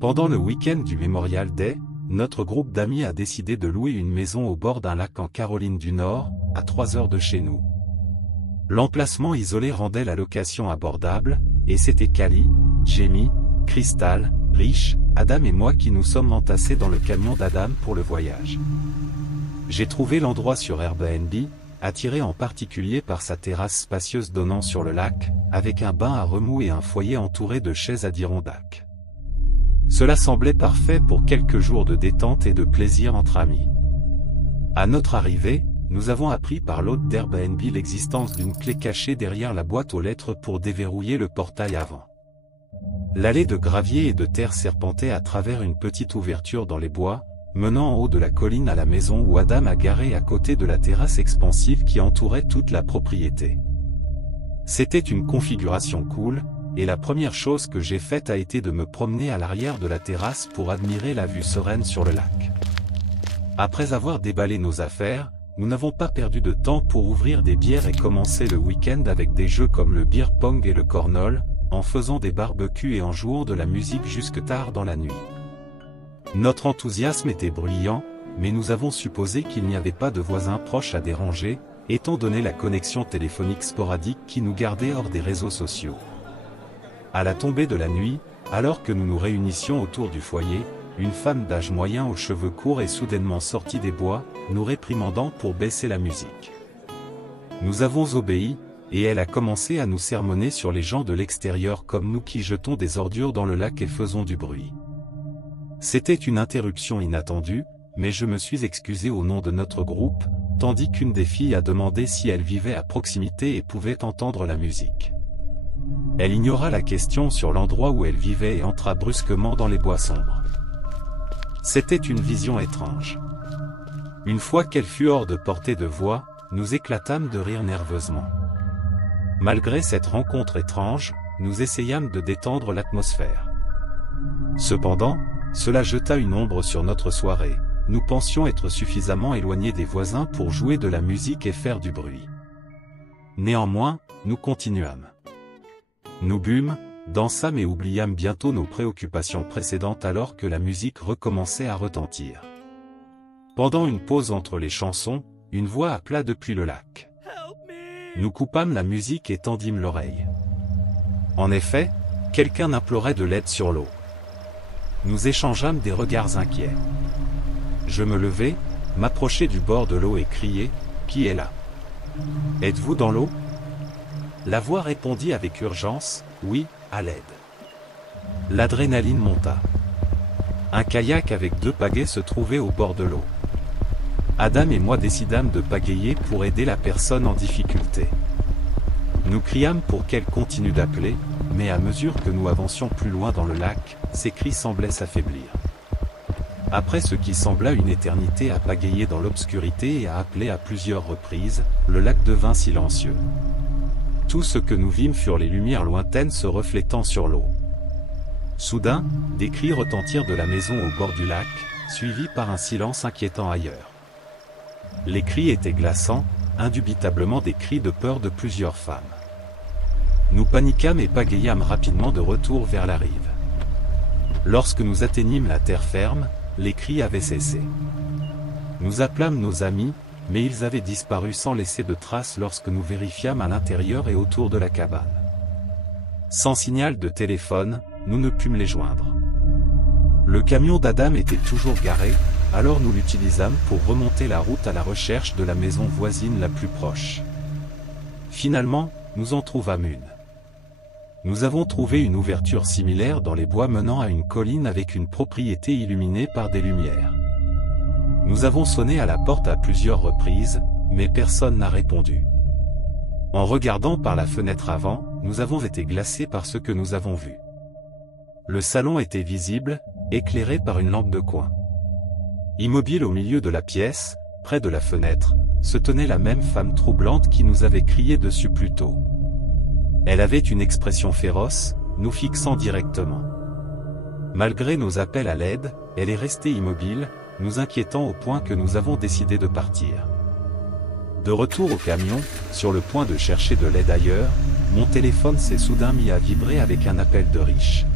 Pendant le week-end du Memorial Day, notre groupe d'amis a décidé de louer une maison au bord d'un lac en Caroline du Nord, à 3 heures de chez nous. L'emplacement isolé rendait la location abordable, et c'était Cali, Jamie, Crystal, Rich, Adam et moi qui nous sommes entassés dans le camion d'Adam pour le voyage. J'ai trouvé l'endroit sur Airbnb, attiré en particulier par sa terrasse spacieuse donnant sur le lac, avec un bain à remous et un foyer entouré de chaises Adirondack. Cela semblait parfait pour quelques jours de détente et de plaisir entre amis. À notre arrivée, nous avons appris par l'hôte d'Airbnb l'existence d'une clé cachée derrière la boîte aux lettres pour déverrouiller le portail avant. L'allée de gravier et de terre serpentait à travers une petite ouverture dans les bois, menant en haut de la colline à la maison où Adam a garé à côté de la terrasse expansive qui entourait toute la propriété. C'était une configuration cool, et la première chose que j'ai faite a été de me promener à l'arrière de la terrasse pour admirer la vue sereine sur le lac. Après avoir déballé nos affaires, nous n'avons pas perdu de temps pour ouvrir des bières et commencer le week-end avec des jeux comme le beer pong et le cornhole, en faisant des barbecues et en jouant de la musique jusque tard dans la nuit. Notre enthousiasme était bruyant, mais nous avons supposé qu'il n'y avait pas de voisins proches à déranger, étant donné la connexion téléphonique sporadique qui nous gardait hors des réseaux sociaux. À la tombée de la nuit, alors que nous nous réunissions autour du foyer, une femme d'âge moyen aux cheveux courts est soudainement sortie des bois, nous réprimandant pour baisser la musique. Nous avons obéi, et elle a commencé à nous sermonner sur les gens de l'extérieur comme nous qui jetons des ordures dans le lac et faisons du bruit. C'était une interruption inattendue, mais je me suis excusé au nom de notre groupe, tandis qu'une des filles a demandé si elle vivait à proximité et pouvait entendre la musique. Elle ignora la question sur l'endroit où elle vivait et entra brusquement dans les bois sombres. C'était une vision étrange. Une fois qu'elle fut hors de portée de voix, nous éclatâmes de rire nerveusement. Malgré cette rencontre étrange, nous essayâmes de détendre l'atmosphère. Cependant, cela jeta une ombre sur notre soirée. Nous pensions être suffisamment éloignés des voisins pour jouer de la musique et faire du bruit. Néanmoins, nous continuâmes. Nous bûmes, dansâmes et oubliâmes bientôt nos préoccupations précédentes alors que la musique recommençait à retentir. Pendant une pause entre les chansons, une voix appela depuis le lac. Nous coupâmes la musique et tendîmes l'oreille. En effet, quelqu'un implorait de l'aide sur l'eau. Nous échangeâmes des regards inquiets. Je me levai, m'approchai du bord de l'eau et criai « Qui est là? Êtes-vous dans l'eau » La voix répondit avec urgence « Oui, à l'aide ». L'adrénaline monta. Un kayak avec 2 pagaies se trouvait au bord de l'eau. Adam et moi décidâmes de pagayer pour aider la personne en difficulté. Nous criâmes pour qu'elle continue d'appeler, mais à mesure que nous avancions plus loin dans le lac, ses cris semblaient s'affaiblir. Après ce qui sembla une éternité à pagayer dans l'obscurité et à appeler à plusieurs reprises, le lac devint silencieux. Tout ce que nous vîmes furent les lumières lointaines se reflétant sur l'eau. Soudain, des cris retentirent de la maison au bord du lac, suivis par un silence inquiétant ailleurs. Les cris étaient glaçants, indubitablement des cris de peur de plusieurs femmes. Nous paniquâmes et pagayâmes rapidement de retour vers la rive. Lorsque nous atteignîmes la terre ferme, les cris avaient cessé. Nous appelâmes nos amis, mais ils avaient disparu sans laisser de traces lorsque nous vérifiâmes à l'intérieur et autour de la cabane. Sans signal de téléphone, nous ne pûmes les joindre. Le camion d'Adam était toujours garé, alors nous l'utilisâmes pour remonter la route à la recherche de la maison voisine la plus proche. Finalement, nous en trouvâmes une. Nous avons trouvé une ouverture similaire dans les bois menant à une colline avec une propriété illuminée par des lumières. Nous avons sonné à la porte à plusieurs reprises, mais personne n'a répondu. En regardant par la fenêtre avant, nous avons été glacés par ce que nous avons vu. Le salon était visible, éclairé par une lampe de coin. Immobile au milieu de la pièce, près de la fenêtre, se tenait la même femme troublante qui nous avait crié dessus plus tôt. Elle avait une expression féroce, nous fixant directement. Malgré nos appels à l'aide, elle est restée immobile, nous inquiétant au point que nous avons décidé de partir. De retour au camion, sur le point de chercher de l'aide ailleurs, mon téléphone s'est soudain mis à vibrer avec un appel de Rich.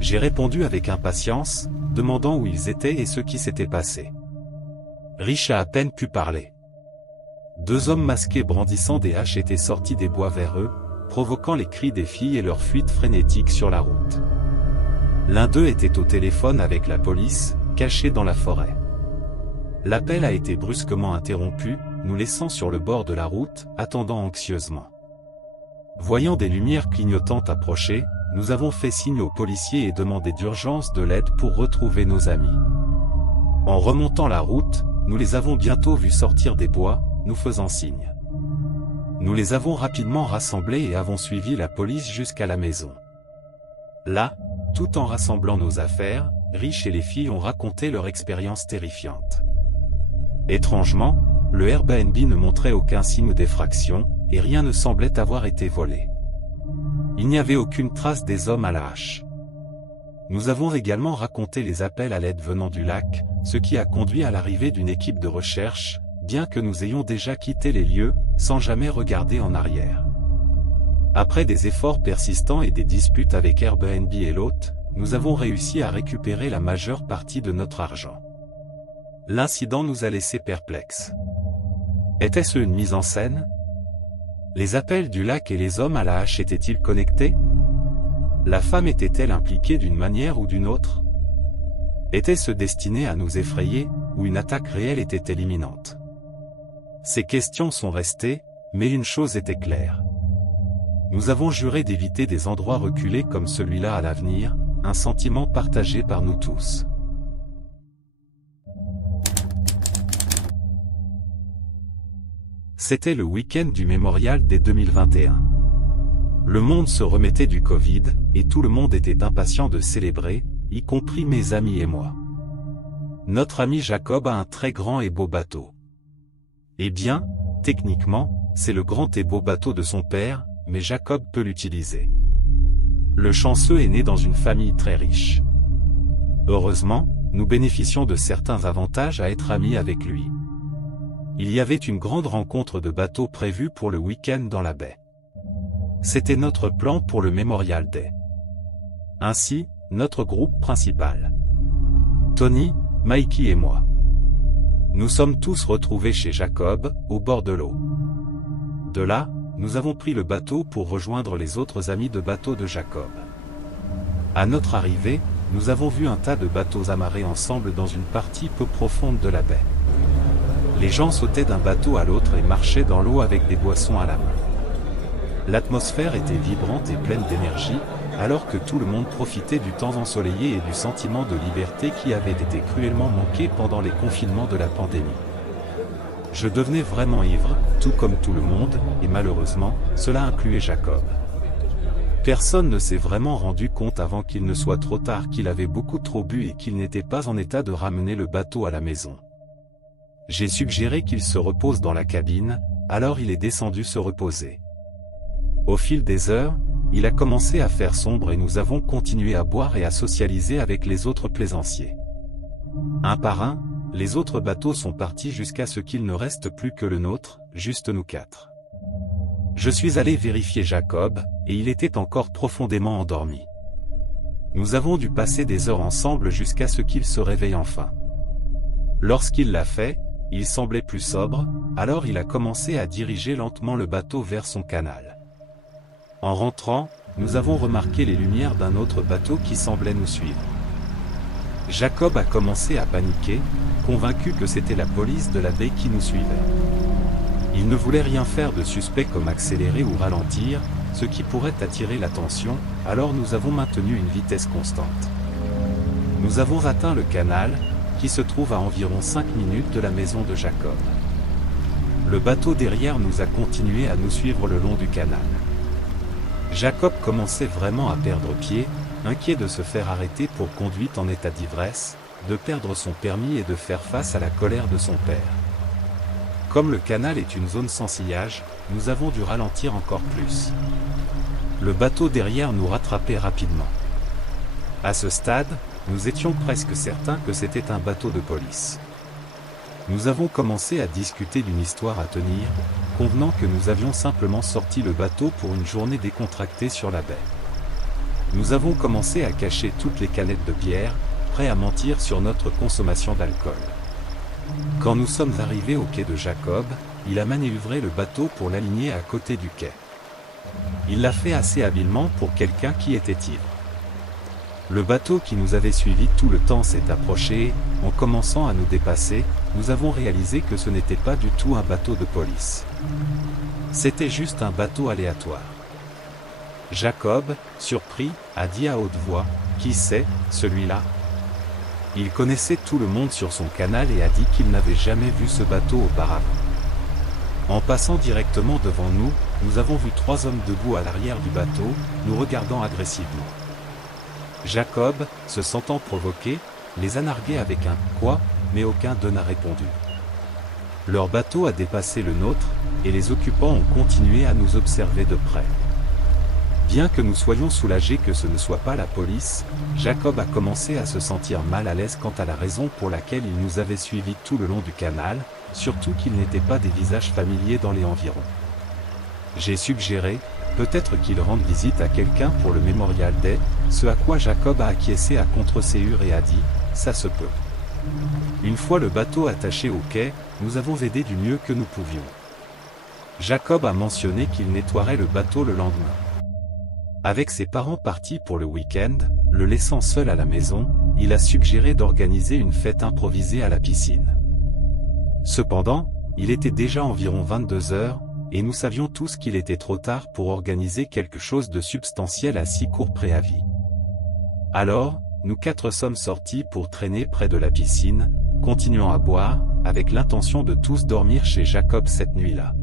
J'ai répondu avec impatience, demandant où ils étaient et ce qui s'était passé. Rich a à peine pu parler. Deux hommes masqués brandissant des haches étaient sortis des bois vers eux, provoquant les cris des filles et leur fuite frénétique sur la route. L'un d'eux était au téléphone avec la police, caché dans la forêt. L'appel a été brusquement interrompu, nous laissant sur le bord de la route, attendant anxieusement. Voyant des lumières clignotantes approcher, nous avons fait signe aux policiers et demandé d'urgence de l'aide pour retrouver nos amis. En remontant la route, nous les avons bientôt vus sortir des bois, nous faisant signe. Nous les avons rapidement rassemblés et avons suivi la police jusqu'à la maison. Là, tout en rassemblant nos affaires, Rich et les filles ont raconté leur expérience terrifiante. Étrangement, le Airbnb ne montrait aucun signe d'effraction, et rien ne semblait avoir été volé. Il n'y avait aucune trace des hommes à la hache. Nous avons également raconté les appels à l'aide venant du lac, ce qui a conduit à l'arrivée d'une équipe de recherche, bien que nous ayons déjà quitté les lieux, sans jamais regarder en arrière. Après des efforts persistants et des disputes avec Airbnb et l'hôte, nous avons réussi à récupérer la majeure partie de notre argent. L'incident nous a laissés perplexes. Était-ce une mise en scène? Les appels du lac et les hommes à la hache étaient-ils connectés? La femme était-elle impliquée d'une manière ou d'une autre? Était-ce destiné à nous effrayer, ou une attaque réelle était-elle imminente? Ces questions sont restées, mais une chose était claire. Nous avons juré d'éviter des endroits reculés comme celui-là à l'avenir, un sentiment partagé par nous tous. C'était le week-end du Mémorial Day 2021. Le monde se remettait du Covid, et tout le monde était impatient de célébrer, y compris mes amis et moi. Notre ami Jacob a un très grand et beau bateau. Eh bien, techniquement, c'est le grand et beau bateau de son père, mais Jacob peut l'utiliser. Le chanceux est né dans une famille très riche. Heureusement, nous bénéficions de certains avantages à être amis avec lui. Il y avait une grande rencontre de bateaux prévue pour le week-end dans la baie. C'était notre plan pour le Memorial Day. Ainsi, notre groupe principal. Tony, Mikey et moi. Nous sommes tous retrouvés chez Jacob, au bord de l'eau. De là, nous avons pris le bateau pour rejoindre les autres amis de bateau de Jacob. À notre arrivée, nous avons vu un tas de bateaux amarrés ensemble dans une partie peu profonde de la baie. Les gens sautaient d'un bateau à l'autre et marchaient dans l'eau avec des boissons à la main. L'atmosphère était vibrante et pleine d'énergie, alors que tout le monde profitait du temps ensoleillé et du sentiment de liberté qui avait été cruellement manqué pendant les confinements de la pandémie. Je devenais vraiment ivre, tout comme tout le monde, et malheureusement, cela incluait Jacob. Personne ne s'est vraiment rendu compte avant qu'il ne soit trop tard qu'il avait beaucoup trop bu et qu'il n'était pas en état de ramener le bateau à la maison. J'ai suggéré qu'il se repose dans la cabine, alors il est descendu se reposer. Au fil des heures, il a commencé à faire sombre et nous avons continué à boire et à socialiser avec les autres plaisanciers. Un par un, les autres bateaux sont partis jusqu'à ce qu'il ne reste plus que le nôtre, juste nous quatre. Je suis allé vérifier Jacob, et il était encore profondément endormi. Nous avons dû passer des heures ensemble jusqu'à ce qu'il se réveille enfin. Lorsqu'il l'a fait, il semblait plus sobre, alors il a commencé à diriger lentement le bateau vers son canal. En rentrant, nous avons remarqué les lumières d'un autre bateau qui semblait nous suivre. Jacob a commencé à paniquer, convaincu que c'était la police de la baie qui nous suivait. Il ne voulait rien faire de suspect comme accélérer ou ralentir, ce qui pourrait attirer l'attention, alors nous avons maintenu une vitesse constante. Nous avons atteint le canal, qui se trouve à environ 5 minutes de la maison de Jacob. Le bateau derrière nous a continué à nous suivre le long du canal. Jacob commençait vraiment à perdre pied, inquiet de se faire arrêter pour conduite en état d'ivresse, de perdre son permis et de faire face à la colère de son père. Comme le canal est une zone sans sillage, nous avons dû ralentir encore plus. Le bateau derrière nous rattrapait rapidement. À ce stade, nous étions presque certains que c'était un bateau de police. Nous avons commencé à discuter d'une histoire à tenir, convenant que nous avions simplement sorti le bateau pour une journée décontractée sur la baie. Nous avons commencé à cacher toutes les canettes de bière, prêts à mentir sur notre consommation d'alcool. Quand nous sommes arrivés au quai de Jacob, il a manœuvré le bateau pour l'aligner à côté du quai. Il l'a fait assez habilement pour quelqu'un qui était ivre. Le bateau qui nous avait suivis tout le temps s'est approché, en commençant à nous dépasser, nous avons réalisé que ce n'était pas du tout un bateau de police. C'était juste un bateau aléatoire. Jacob, surpris, a dit à haute voix, « Qui c'est, celui-là » Il connaissait tout le monde sur son canal et a dit qu'il n'avait jamais vu ce bateau auparavant. En passant directement devant nous, nous avons vu 3 hommes debout à l'arrière du bateau, nous regardant agressivement. Jacob, se sentant provoqué, les a nargués avec un « quoi », mais aucun d'eux n'a répondu. Leur bateau a dépassé le nôtre, et les occupants ont continué à nous observer de près. Bien que nous soyons soulagés que ce ne soit pas la police, Jacob a commencé à se sentir mal à l'aise quant à la raison pour laquelle il nous avait suivis tout le long du canal, surtout qu'ils n'étaient pas des visages familiers dans les environs. J'ai suggéré, peut-être qu'il rende visite à quelqu'un pour le Memorial Day, ce à quoi Jacob a acquiescé à contre-séhur et a dit, ça se peut. Une fois le bateau attaché au quai, nous avons aidé du mieux que nous pouvions. Jacob a mentionné qu'il nettoierait le bateau le lendemain. Avec ses parents partis pour le week-end, le laissant seul à la maison, il a suggéré d'organiser une fête improvisée à la piscine. Cependant, il était déjà environ 22 heures, et nous savions tous qu'il était trop tard pour organiser quelque chose de substantiel à si court préavis. Alors, nous 4 sommes sortis pour traîner près de la piscine, continuant à boire, avec l'intention de tous dormir chez Jacob cette nuit-là.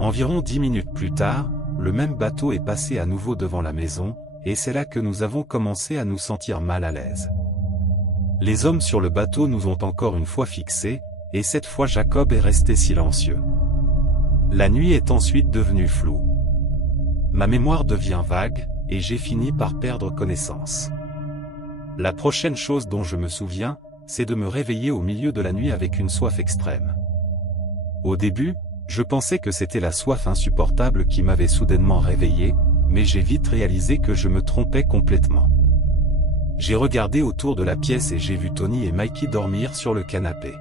Environ 10 minutes plus tard, le même bateau est passé à nouveau devant la maison, et c'est là que nous avons commencé à nous sentir mal à l'aise. Les hommes sur le bateau nous ont encore une fois fixés, et cette fois Jacob est resté silencieux. La nuit est ensuite devenue floue. Ma mémoire devient vague, et j'ai fini par perdre connaissance. La prochaine chose dont je me souviens, c'est de me réveiller au milieu de la nuit avec une soif extrême. Au début, je pensais que c'était la soif insupportable qui m'avait soudainement réveillé, mais j'ai vite réalisé que je me trompais complètement. J'ai regardé autour de la pièce et j'ai vu Tony et Mikey dormir sur le canapé.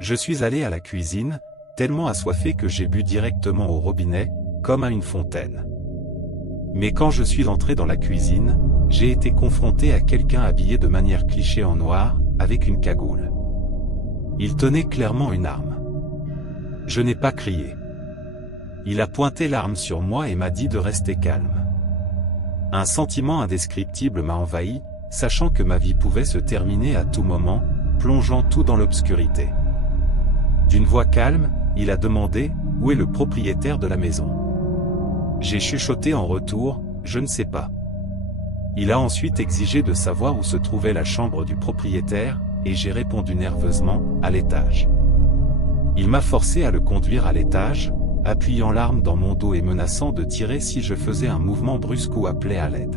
Je suis allé à la cuisine, tellement assoiffé que j'ai bu directement au robinet, comme à une fontaine. Mais quand je suis entré dans la cuisine, j'ai été confronté à quelqu'un habillé de manière cliché en noir, avec une cagoule. Il tenait clairement une arme. Je n'ai pas crié. Il a pointé l'arme sur moi et m'a dit de rester calme. Un sentiment indescriptible m'a envahi, sachant que ma vie pouvait se terminer à tout moment, plongeant tout dans l'obscurité. D'une voix calme, il a demandé, où est le propriétaire de la maison? J'ai chuchoté en retour, je ne sais pas. Il a ensuite exigé de savoir où se trouvait la chambre du propriétaire, et j'ai répondu nerveusement, à l'étage. Il m'a forcé à le conduire à l'étage, appuyant l'arme dans mon dos et menaçant de tirer si je faisais un mouvement brusque ou appelais à l'aide.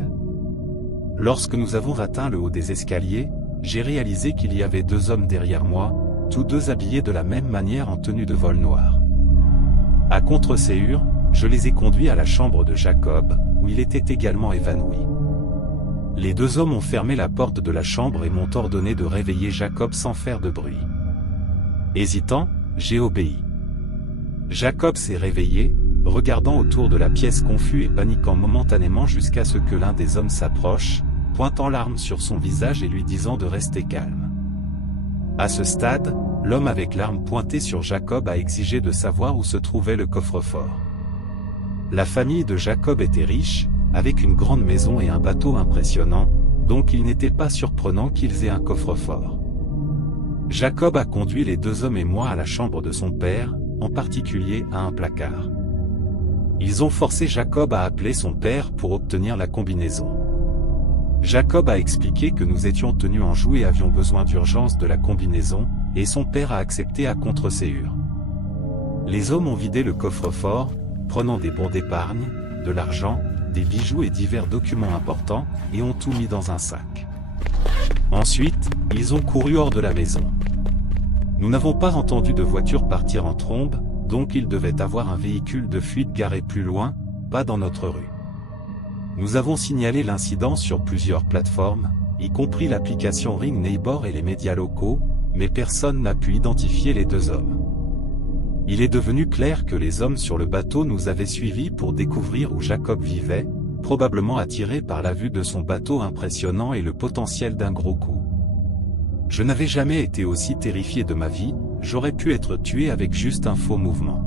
Lorsque nous avons atteint le haut des escaliers, j'ai réalisé qu'il y avait 2 hommes derrière moi, tous 2 habillés de la même manière en tenue de vol noire. À contre-séhur, je les ai conduits à la chambre de Jacob, où il était également évanoui. Les 2 hommes ont fermé la porte de la chambre et m'ont ordonné de réveiller Jacob sans faire de bruit. Hésitant, j'ai obéi. Jacob s'est réveillé, regardant autour de la pièce confus et paniquant momentanément jusqu'à ce que l'un des hommes s'approche, pointant l'arme sur son visage et lui disant de rester calme. À ce stade, l'homme avec l'arme pointée sur Jacob a exigé de savoir où se trouvait le coffre-fort. La famille de Jacob était riche, avec une grande maison et un bateau impressionnant, donc il n'était pas surprenant qu'ils aient un coffre-fort. Jacob a conduit les 2 hommes et moi à la chambre de son père, en particulier à un placard. Ils ont forcé Jacob à appeler son père pour obtenir la combinaison. Jacob a expliqué que nous étions tenus en joue et avions besoin d'urgence de la combinaison, et son père a accepté à contre-séhur. Les hommes ont vidé le coffre-fort, prenant des bons d'épargne, de l'argent, des bijoux et divers documents importants, et ont tout mis dans un sac. Ensuite, ils ont couru hors de la maison. Nous n'avons pas entendu de voiture partir en trombe, donc il devait avoir un véhicule de fuite garé plus loin, pas dans notre rue. Nous avons signalé l'incident sur plusieurs plateformes, y compris l'application Ring Neighbor et les médias locaux, mais personne n'a pu identifier les deux hommes. Il est devenu clair que les hommes sur le bateau nous avaient suivis pour découvrir où Jacob vivait, probablement attirés par la vue de son bateau impressionnant et le potentiel d'un gros coup. Je n'avais jamais été aussi terrifié de ma vie, j'aurais pu être tué avec juste un faux mouvement.